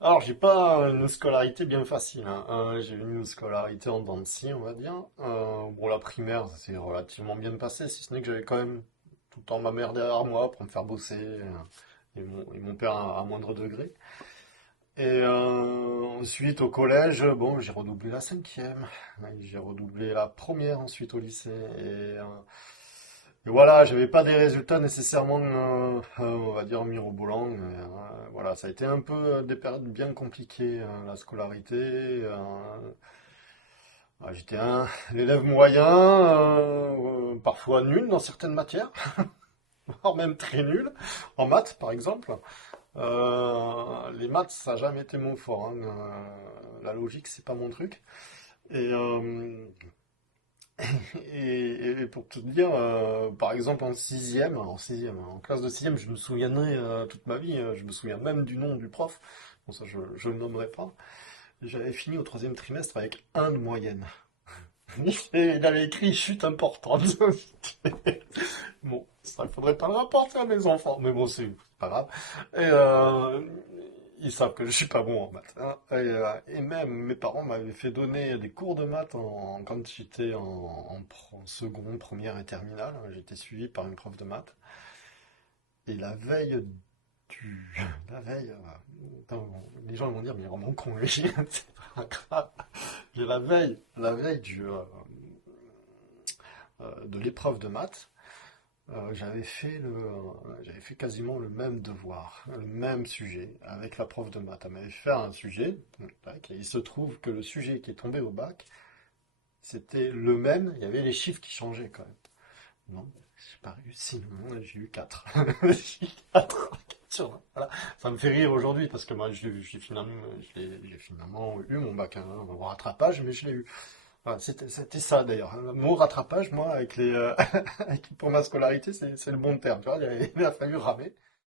Alors, j'ai pas une scolarité bien facile, hein. J'ai eu une scolarité en dents de scie, on va dire. Bon, la primaire, ça s'est relativement bien passé, si ce n'est que j'avais quand même tout le temps ma mère derrière moi pour me faire bosser, et mon père à moindre degré. Et ensuite, au collège, bon, j'ai redoublé la cinquième, j'ai redoublé la première ensuite au lycée. Et voilà, j'avais pas des résultats nécessairement, on va dire, mirobolants. Voilà, ça a été un peu des périodes bien compliquées, la scolarité. J'étais un l'élève moyen, parfois nul dans certaines matières, voire même très nul, en maths par exemple. Les maths, ça n'a jamais été mon fort, hein. La logique, c'est pas mon truc. Et, euh, et pour te dire, par exemple en classe de sixième, je me souviendrai toute ma vie, je me souviens même du nom du prof. Bon, ça, je le nommerai pas. J'avais fini au troisième trimestre avec un de moyenne. Et il avait écrit chute importante. Bon, ça, il faudrait pas le rapporter à mes enfants, mais bon, c'est pas grave. Et ils savent que je suis pas bon en maths, hein. Et même mes parents m'avaient fait donner des cours de maths quand j'étais en seconde, première et terminale. J'étais suivi par une prof de maths. Et la veille du... La veille... attends, bon, les gens vont dire, mais il est vraiment con, lui. C'est pas grave. J'ai la veille de l'épreuve de maths. J'avais fait quasiment le même devoir, le même sujet, avec la prof de maths. Elle m'avait fait un sujet, tac, et il se trouve que le sujet qui est tombé au bac, c'était le même, il y avait les chiffres qui changeaient quand même. Non, j'ai pas réussi, non, j'ai eu 4. J'ai eu 4 sur 20. Voilà. Ça me fait rire aujourd'hui parce que moi j'ai finalement eu mon bac, hein, en rattrapage, mais je l'ai eu. Voilà, c'était ça d'ailleurs. Le mot rattrapage, moi, pour ma scolarité, c'est le bon terme. Tu vois, il a fallu ramer.